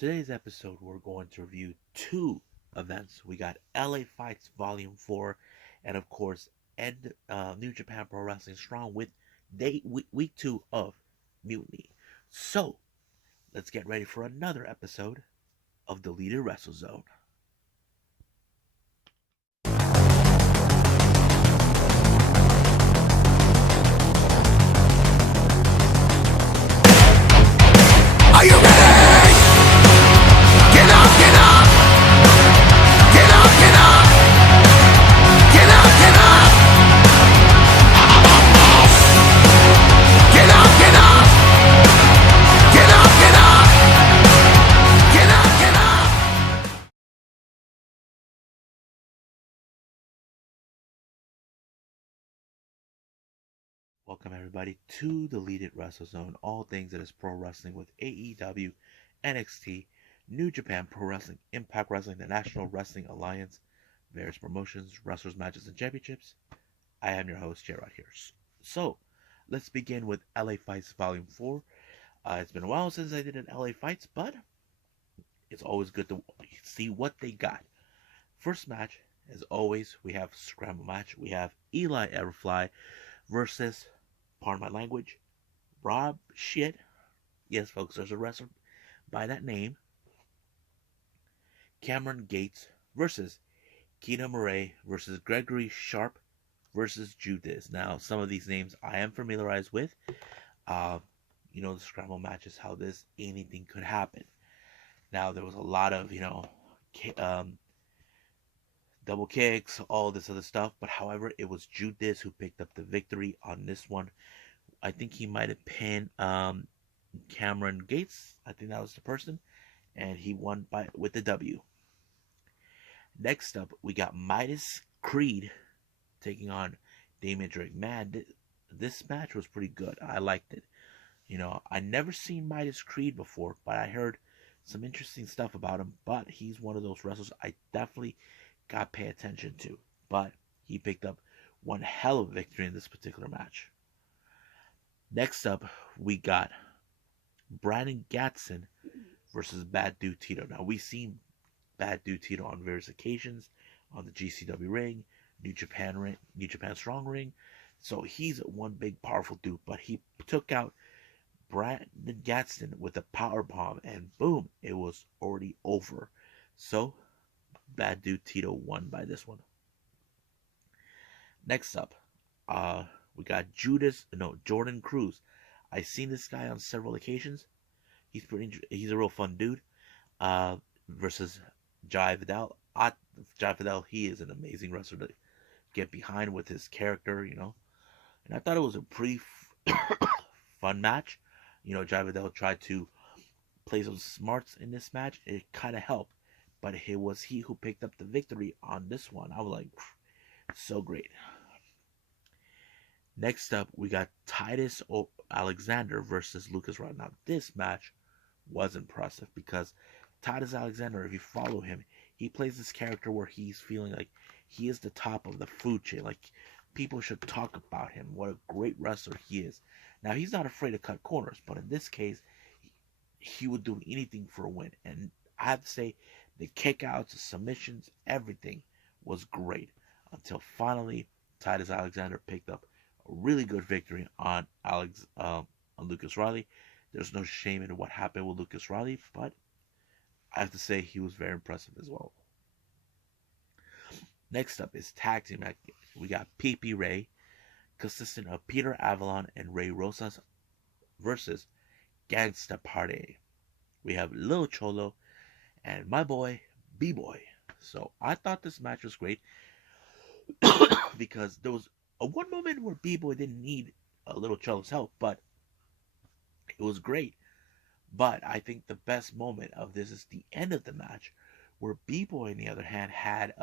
Today's episode, we're going to review two events. We got LA Fights Volume 4, and of course, New Japan Pro Wrestling Strong with week 2 of Mutiny. So, let's get ready for another episode of Deleted Wrestle Zone. Are you ready? Get up, get up! Get up, get up! Get up, get up! Get up, get up! Get up, get up! Get up, get up! Welcome, everybody, to Deleted Wrestle Zone. All things that is pro wrestling with AEW, NXT, New Japan Pro Wrestling, Impact Wrestling, the National Wrestling Alliance, various promotions, wrestlers, matches, and championships. I am your host, Gerard here. So, let's begin with LA Fights Volume 4. It's been a while since I did an LA Fights, but it's always good to see what they got. First match, as always, we have Scramble match. We have Eli Everfly versus, pardon my language, Rob Shit. Yes, folks, there's a wrestler by that name. Cameron Gates versus Keita Murray versus Gregory Sharp versus Judas. Now, some of these names I am familiarized with. The scramble matches, how anything could happen. Now, there was a lot of, double kicks, all this other stuff. But however, it was Judas who picked up the victory on this one. I think he might have pinned Cameron Gates. I think that was the person. And he won with the W. Next up, we got Midas Creed taking on Damien Drake. Man, this match was pretty good. I liked it. I never seen Midas Creed before, but I heard some interesting stuff about him. But he's one of those wrestlers I definitely got to pay attention to. But he picked up one hell of a victory in this particular match. Next up, we got Brandon Gatson versus Bad Dude Tito. Now, we've seen Bad Dude Tito on various occasions on the GCW ring, New Japan Strong ring. So he's one big powerful dude, but he took out Brandon Gatson with a power bomb, and boom, it was already over. So Bad Dude Tito won by this one. Next up, we got Jordan Cruz. I've seen this guy on several occasions. He's a real fun dude. Versus Jai Vidal. Jai Vidal, he is an amazing wrestler to get behind with his character, And I thought it was a pretty fun match. Jai Vidal tried to play some smarts in this match. It kind of helped. But it was he who picked up the victory on this one. I was like, so great. Next up, we got Titus Alexander versus Lucas Rod. Now, this match was impressive because Titus Alexander, if you follow him, he plays this character where he's feeling like he is the top of the food chain. Like, people should talk about him. What a great wrestler he is. Now, he's not afraid to cut corners, but in this case, he would do anything for a win. And I have to say, the kickouts, the submissions, everything was great. Until finally, Titus Alexander picked up a really good victory on Lucas Riley. There's no shame in what happened with Lucas Riley, but I have to say he was very impressive as well. Next up is tag team. We got PP Ray, consistent of Peter Avalon and Ray Rosas versus Gangsta Party. We have Lil Cholo and my boy B-Boy. So I thought this match was great because there was a one moment where B-Boy didn't need a Little Cholo's help, but it was great. But I think the best moment of this is the end of the match, where B-Boy, on the other hand, had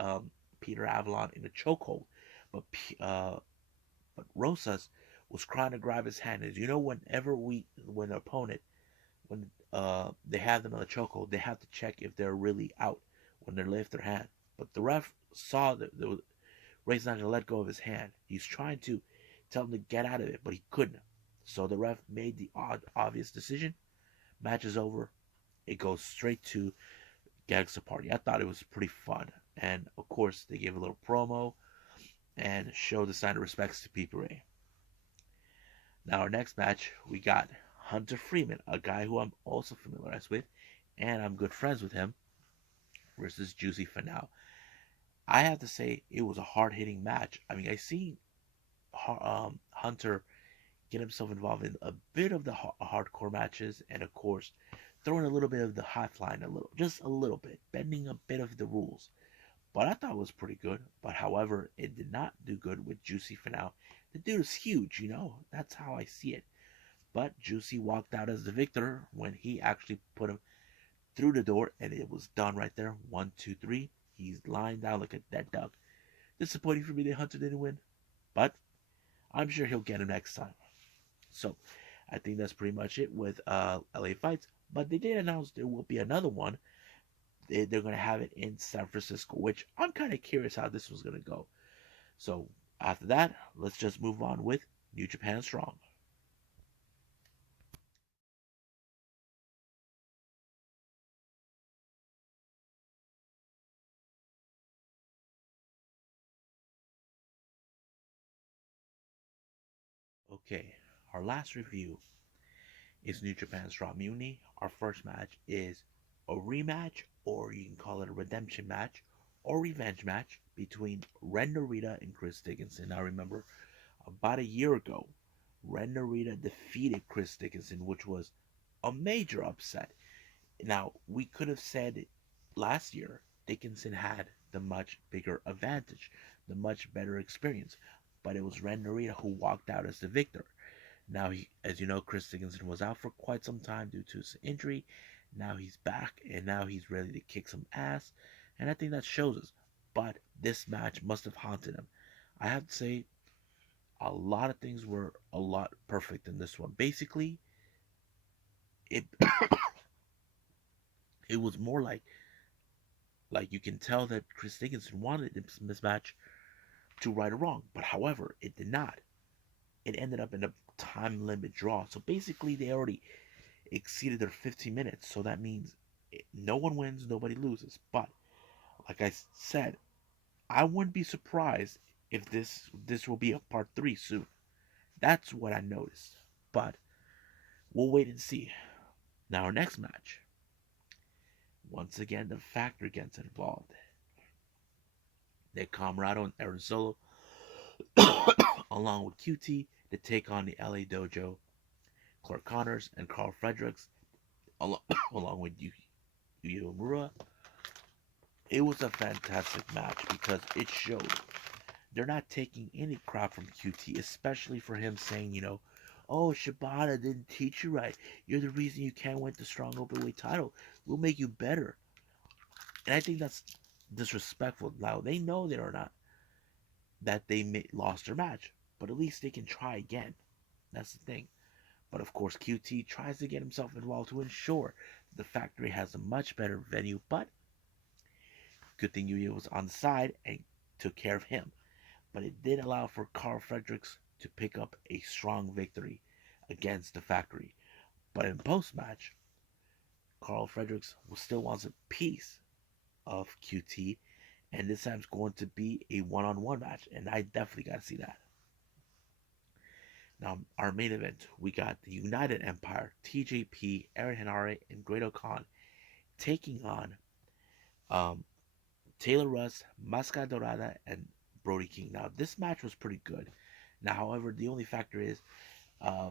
Peter Avalon in a chokehold, but Rosas was trying to grab his hand. As you know, when an opponent, when they have them in a chokehold, they have to check if they're really out when they lift their hand. But the ref saw that Ray's not going to let go of his hand. He's trying to tell him to get out of it, but he couldn't. So the ref made the obvious decision. Match is over. it goes straight to Gangsta Party. I thought it was pretty fun. And of course, they gave a little promo and showed the sign of respects to Pete Ray. Now, our next match, we got Hunter Freeman, a guy who I'm also familiarized with, and I'm good friends with him, versus Juicy Finau. I have to say, it was a hard hitting match. I mean, I seen Hunter get himself involved in a bit of the hardcore matches, and of course, throwing a little bit of the high flying, a little, just a little bit, bending a bit of the rules. But I thought it was pretty good. But however, it did not do good with Juicy for now. The dude is huge, you know. That's how I see it. But Juicy walked out as the victor when he actually put him through the door, and it was done right there. 1, 2, 3. He's lying down like a dead duck. Disappointing for me that Hunter didn't win, but I'm sure he'll get him next time. So I think that's pretty much it with LA Fights. But they did announce there will be another one. They're going to have it in San Francisco, which I'm kind of curious how this was going to go. So after that, let's just move on with New Japan Strong. Okay, our last review is New Japan Strong Mutiny. Our first match is a rematch, or you can call it a redemption match, or revenge match between Ren Narita and Chris Dickinson. Now remember, about a year ago, Ren Narita defeated Chris Dickinson, which was a major upset. Now, we could have said last year Dickinson had the much bigger advantage, the much better experience, but it was Ren Narita who walked out as the victor. Now, as you know, Chris Dickinson was out for quite some time due to his injury. Now he's back, and now he's ready to kick some ass, and I think that shows us. But this match must have haunted him. I have to say, a lot of things were a lot perfect in this one. Basically, it it was more like you can tell that Chris Dickinson wanted this match to right or wrong, but however, it did not. It ended up in a time limit draw. So basically, they already exceeded their 15 minutes. So that means no one wins, nobody loses. But like I said, I wouldn't be surprised if this will be a part three soon. That's what I noticed. But we'll wait and see. Now our next match. Once again, the Factor gets involved. They Camarado and Aaron Solo, along with QT, to take on the LA Dojo, Clark Connors, and Carl Fredericks, along, along with Yu Uemura. It was a fantastic match because it showed they're not taking any crap from QT, especially for him saying, oh, Shibata didn't teach you right. You're the reason you can't win the strong openweight title. We'll make you better. And I think that's disrespectful. Now, they know they are not, that they lost their match, but at least they can try again. That's the thing. But of course, QT tries to get himself involved to ensure the factory has a much better venue. But good thing Yuya was on the side and took care of him. But it did allow for Carl Fredericks to pick up a strong victory against the factory. But in post match, Carl Fredericks still wants a piece of QT, and this time's going to be a one-on-one match, and I definitely got to see that. Now, our main event, we got the United Empire, TJP, Aaron Henare, and Great-O-Khan taking on um, Taylor Russ, Masca Dorada, and Brody King. Now, this match was pretty good. Now, however, the only factor is uh,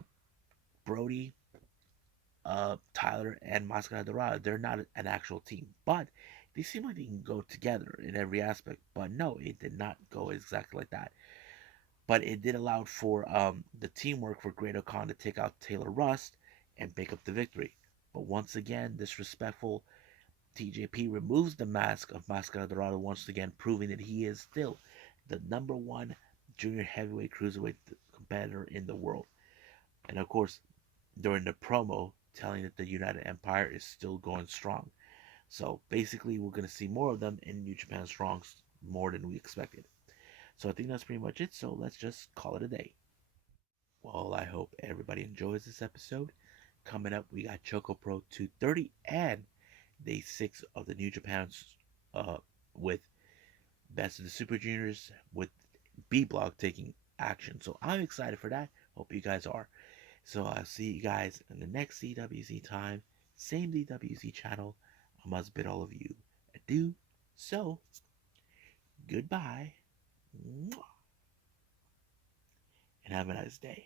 Brody, Tyler, and Masca Dorada, they're not an actual team, but they seem like they can go together in every aspect. But no, it did not go exactly like that. But it did allow for the teamwork for Great-O-Khan to take out Taylor Rust and pick up the victory. But once again, disrespectful, TJP removes the mask of Mascara Dorado once again, proving that he is still the number one junior heavyweight cruiserweight competitor in the world. And of course, during the promo, telling that the United Empire is still going strong. So basically, we're going to see more of them in New Japan Strong more than we expected. So I think that's pretty much it. So let's just call it a day. Well, I hope everybody enjoys this episode. coming up, we got Choco Pro 230 and day 6 of the New Japan's uh, with Best of the Super Juniors with B Block taking action. So I'm excited for that. Hope you guys are. So I'll see you guys in the next DWZ time, same DWZ channel. I must bid all of you adieu. So goodbye and have a nice day.